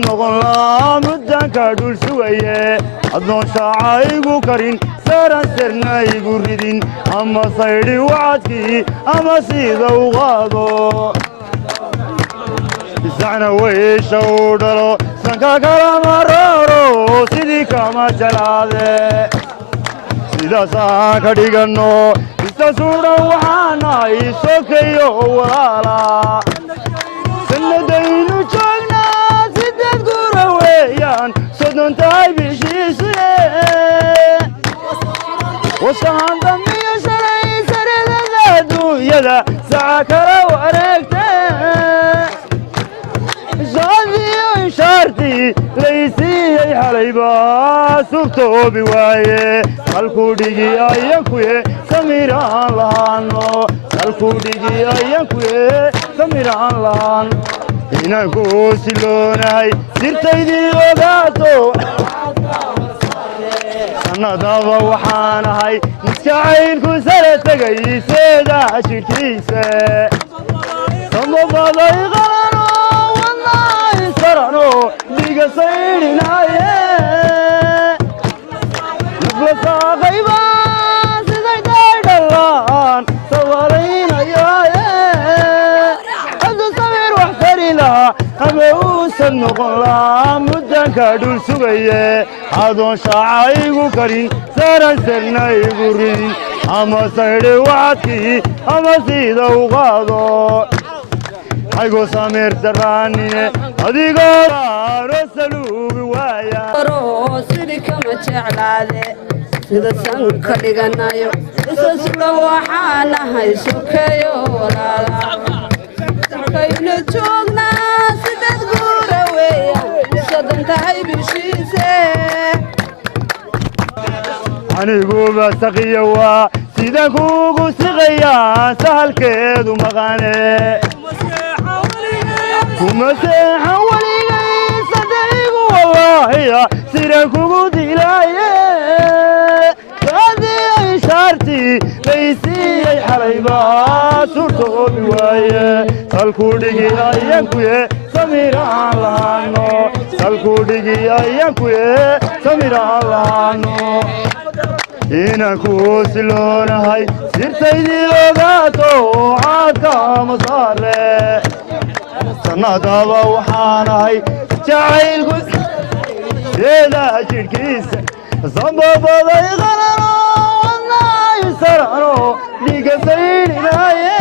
نغن لا مدان كادول سوية أدنو شاعيقو كرين سارا سرنا يقردين أما صيري وعدكي أما سيدا وغاضو زعنا ويشو دلو سنكا كلام رورو سيدي كما جلاده سيدا ساكا ديغنو استسودا وحانا يسوكيو ولالا سندينو جاغنا سيداد قرويان صدن تاي بشيسي وسهان دمي سري سري ذادو يدا ساكرا واركته زادي شارتي ليسي حليبا سوكتو بوايه الكوديجي ايانكويه سميران لانو الكوديجي ايانكويه سميران لان inanku siloonahay sirtaydii ogaato sanadaba waxaan ahay miskacaylku sare tegay seeda shirkiisa sambabaday qarano wallahi sarano dhiga saydhinaaye nablasaaqayba siday daydhalaan sawalaynayaye hadda samir wax tari lahaa ama uusan noqon lahaa muddan ka dhul sugaye adoon shaacaygu karin saran sarna igu ridin ama saydhe wacadkii ama sida u qaado aygo samir daraaniye adigoo aaro saluubi waaya sidii kama jeclaade sida san ka dhiganayo isasudha waxaan ahay sokeeyo walaala kayna joognaa sidad guura weeya sodan tahay bishiise anigu basaqiya waa sidaan kuugu siqayaa sahalkeedu maqane kuma seexan weligay sadaygu wallaahiya sidaan kugu dilaaye saadii ay shaartii laysiiyey xalaybaa surtoobi waaye salkuu dhigi ayankuye samiraan lahaano salkuu dhigi ayankuye samiraan lahaano inanku siloonahay sirtaydii ogaato caadka ama saare sanadaba waxaan ahay jacaylku seeda jidhkiisa sambabaday qarano wallahi sarano dhiga saydhinaaye